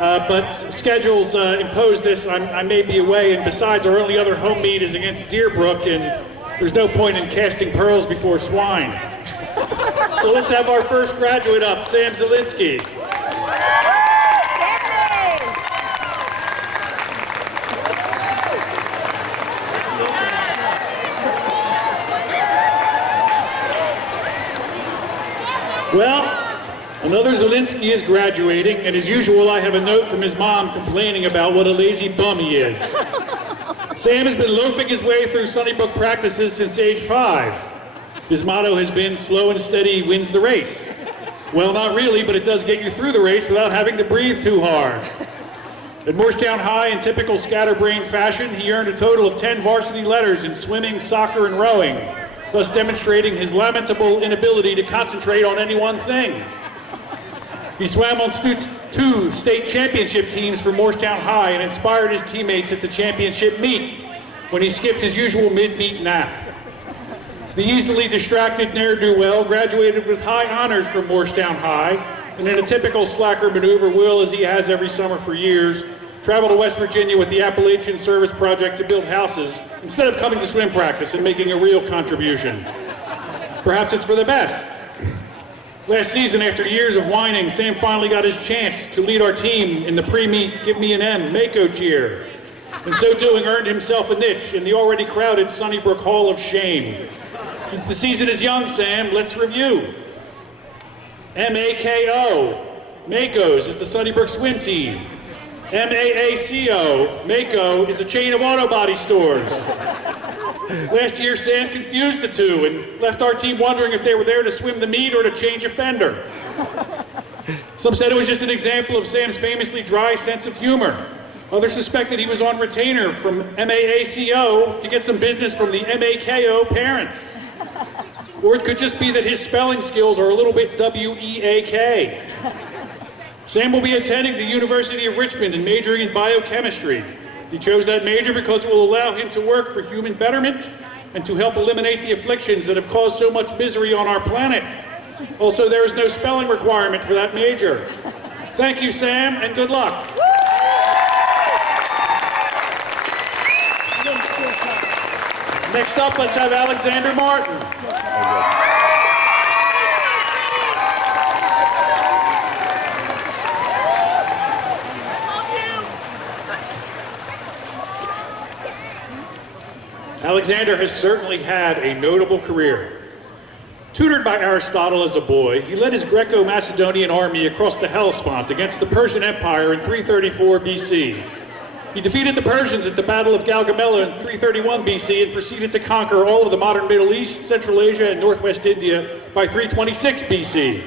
but schedules impose this. I may be away, and besides, our only other home meet is against Deerbrook, and there's no point in casting pearls before swine. So let's have our first graduate up, Sam Zielinski. Well, another Zielinski is graduating, and as usual, I have a note from his mom complaining about what a lazy bum he is. Sam has been loafing his way through Sunnybrook practices since age 5. His motto has been, slow and steady wins the race. Well, not really, but it does get you through the race without having to breathe too hard. At Morristown High, in typical scatterbrain fashion, he earned a total of 10 varsity letters in swimming, soccer, and rowing, thus demonstrating his lamentable inability to concentrate on any one thing. He swam on 2 state championship teams for Morristown High and inspired his teammates at the championship meet when he skipped his usual mid-meet nap. The easily distracted ne'er-do-well graduated with high honors from Morristown High, and in a typical slacker maneuver will, as he has every summer for years, travel to West Virginia with the Appalachian Service Project to build houses instead of coming to swim practice and making a real contribution. Perhaps it's for the best. Last season, after years of whining, Sam finally got his chance to lead our team in the pre-meet Give Me an M Mako cheer. In so doing, earned himself a niche in the already crowded Sunnybrook Hall of Shame. Since the season is young, Sam, let's review. MAKO, Mako's is the Sunnybrook swim team. MAACO, Mako, is a chain of auto body stores. Last year, Sam confused the two and left our team wondering if they were there to swim the meet or to change a fender. Some said it was just an example of Sam's famously dry sense of humor. Others suspected he was on retainer from MAACO to get some business from the MAKO parents. Or it could just be that his spelling skills are a little bit WEAK. Sam will be attending the University of Richmond and majoring in biochemistry. He chose that major because it will allow him to work for human betterment and to help eliminate the afflictions that have caused so much misery on our planet. Also, there is no spelling requirement for that major. Thank you, Sam, and good luck. Next up, let's have Alexander Martin. Alexander has certainly had a notable career. Tutored by Aristotle as a boy, he led his Greco-Macedonian army across the Hellespont against the Persian Empire in 334 BC. He defeated the Persians at the Battle of Gaugamela in 331 BC and proceeded to conquer all of the modern Middle East, Central Asia, and Northwest India by 326 BC.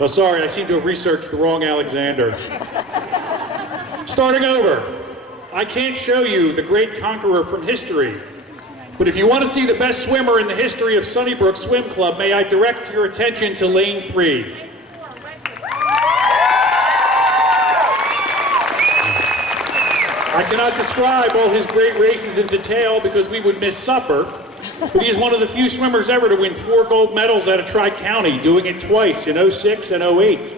Oh, sorry, I seem to have researched the wrong Alexander. Starting over. I can't show you the great conqueror from history, but if you want to see the best swimmer in the history of Sunnybrook Swim Club, may I direct your attention to lane 3. I cannot describe all his great races in detail because we would miss supper, but he is one of the few swimmers ever to win 4 gold medals out of Tri-County, doing it twice in 06 and 08.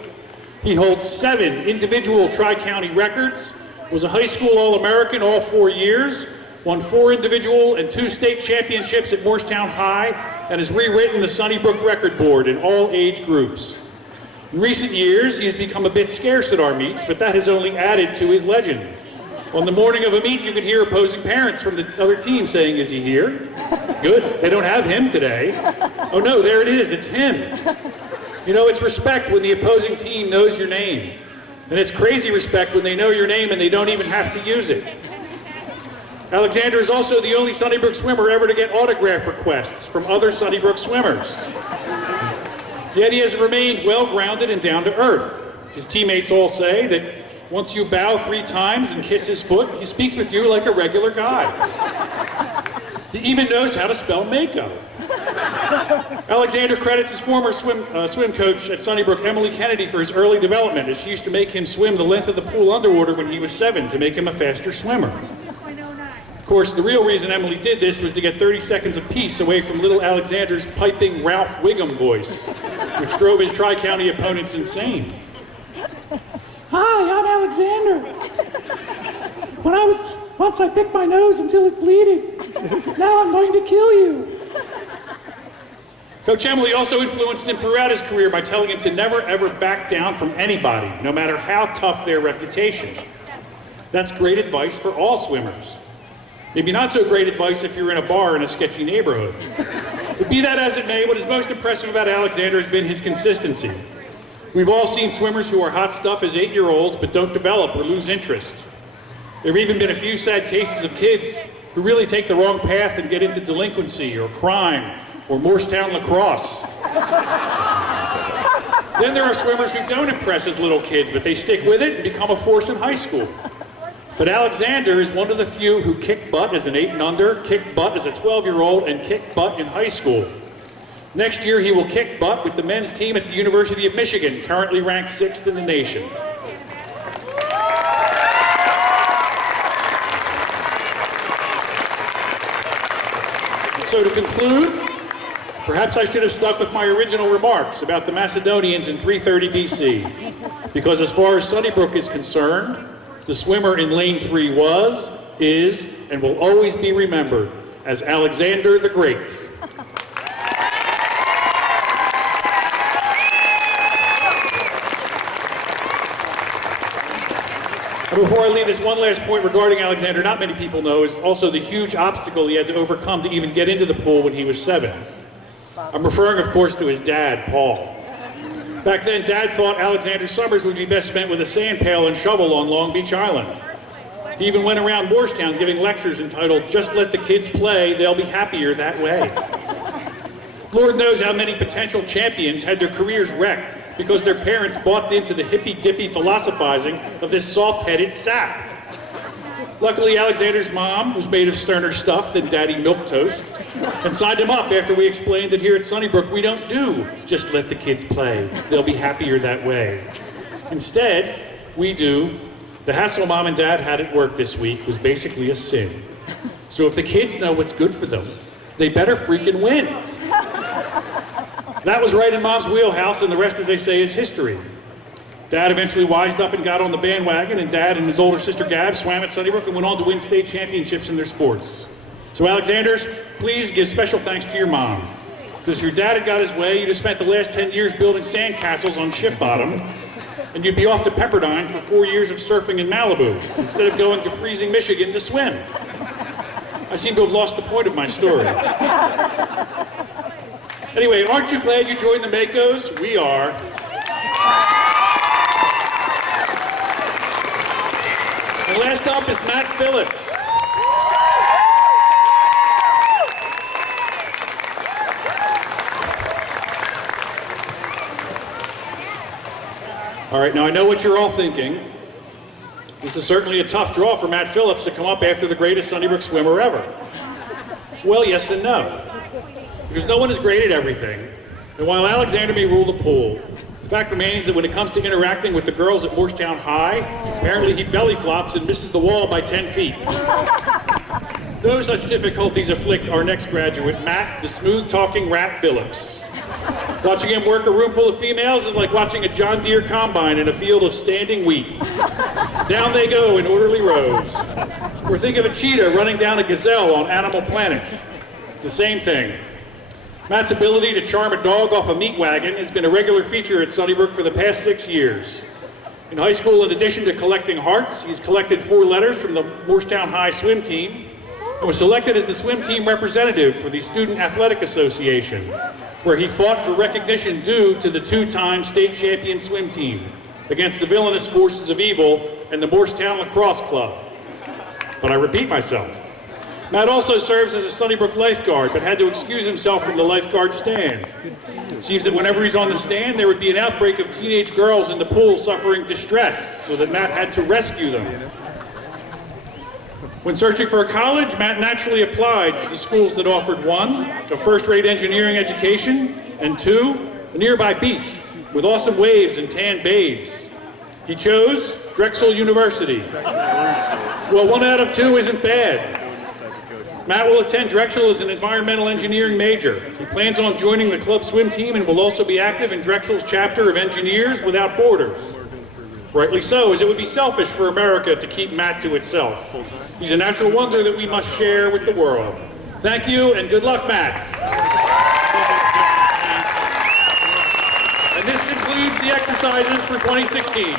He holds 7 individual Tri-County records, was a high school All-American all 4 years, won 4 individual and 2 state championships at Morristown High, and has rewritten the Sunnybrook record board in all age groups. In recent years, he has become a bit scarce at our meets, but that has only added to his legend. On the morning of a meet, you could hear opposing parents from the other team saying, "Is he here?" Good, they don't have him today. Oh no, there it is, it's him. You know, it's respect when the opposing team knows your name. And it's crazy respect when they know your name and they don't even have to use it. Alexander is also the only Sunnybrook swimmer ever to get autograph requests from other Sunnybrook swimmers. Yet he has remained well-grounded and down to earth. His teammates all say that once you bow 3 times and kiss his foot, he speaks with you like a regular guy. He even knows how to spell Mako. Alexander credits his former swim coach at Sunnybrook, Emily Kennedy, for his early development, as she used to make him swim the length of the pool underwater when he was 7 to make him a faster swimmer. Of course, the real reason Emily did this was to get 30 seconds of peace away from little Alexander's piping Ralph Wiggum voice, which drove his Tri-County opponents insane. Hi, Alexander. Once I picked my nose until it bleeded. Now I'm going to kill you. Coach Emily also influenced him throughout his career by telling him to never ever back down from anybody, no matter how tough their reputation. That's great advice for all swimmers. Maybe not so great advice if you're in a bar in a sketchy neighborhood. But be that as it may, what is most impressive about Alexander has been his consistency. We've all seen swimmers who are hot stuff as 8-year-olds but don't develop or lose interest. There have even been a few sad cases of kids who really take the wrong path and get into delinquency or crime or Morristown lacrosse. Then there are swimmers who don't impress as little kids, but they stick with it and become a force in high school. But Alexander is one of the few who kicked butt as an 8 and under, kicked butt as a 12-year-old, and kicked butt in high school. Next year, he will kick butt with the men's team at the University of Michigan, currently ranked 6th in the nation. So to conclude, perhaps I should have stuck with my original remarks about the Macedonians in 330 BC, because as far as Sunnybrook is concerned, the swimmer in lane 3 was, is, and will always be remembered as Alexander the Great. And before I leave, this one last point regarding Alexander, not many people know, is also the huge obstacle he had to overcome to even get into the pool when he was 7. I'm referring, of course, to his dad, Paul. Back then, Dad thought Alexander's summers would be best spent with a sand pail and shovel on Long Beach Island. He even went around Morristown giving lectures entitled, "Just Let the Kids Play, They'll Be Happier That Way." Lord knows how many potential champions had their careers wrecked because their parents bought into the hippy-dippy philosophizing of this soft-headed sap. Luckily, Alexander's mom was made of sterner stuff than Daddy Milquetoast and signed him up after we explained that here at Sunnybrook we don't do "just let the kids play, they'll be happier that way." Instead, we do "the hassle Mom and Dad had at work this week was basically a sin. So if the kids know what's good for them, they better freaking win." That was right in Mom's wheelhouse, and the rest, as they say, is history. Dad eventually wised up and got on the bandwagon, and Dad and his older sister Gab swam at Sunnybrook and went on to win state championships in their sports. So Alexanders, please give special thanks to your mom. Because if your dad had got his way, you'd have spent the last 10 years building sandcastles on ship bottom, and you'd be off to Pepperdine for 4 years of surfing in Malibu, instead of going to freezing Michigan to swim. I seem to have lost the point of my story. Anyway, aren't you glad you joined the Makos? We are. And last up is Matt Phillips. All right, now I know what you're all thinking. This is certainly a tough draw for Matt Phillips to come up after the greatest Sunnybrook swimmer ever. Well, yes and no. Because no one is great at everything. And while Alexander may rule the pool, the fact remains that when it comes to interacting with the girls at Morristown High, apparently he belly flops and misses the wall by 10 feet. No such difficulties afflict our next graduate, Matt, the smooth-talking rat Phillips. Watching him work a room full of females is like watching a John Deere combine in a field of standing wheat. Down they go in orderly rows. Or think of a cheetah running down a gazelle on Animal Planet. It's the same thing. Matt's ability to charm a dog off a meat wagon has been a regular feature at Sunnybrook for the past 6 years. In high school, in addition to collecting hearts, he's collected 4 letters from the Morristown High swim team and was selected as the swim team representative for the Student Athletic Association, where he fought for recognition due to the 2-time state champion swim team against the villainous forces of evil and the Morristown Lacrosse Club. But I repeat myself. Matt also serves as a Sunnybrook lifeguard, but had to excuse himself from the lifeguard stand. It seems that whenever he's on the stand, there would be an outbreak of teenage girls in the pool suffering distress, so that Matt had to rescue them. When searching for a college, Matt naturally applied to the schools that offered 1, a first-rate engineering education, and 2, a nearby beach with awesome waves and tan babes. He chose Drexel University. Well, 1 out of 2 isn't bad. Matt will attend Drexel as an environmental engineering major. He plans on joining the club swim team and will also be active in Drexel's chapter of Engineers Without Borders. Rightly so, as it would be selfish for America to keep Matt to itself. He's a natural wonder that we must share with the world. Thank you, and good luck, Matt. And this concludes the exercises for 2016.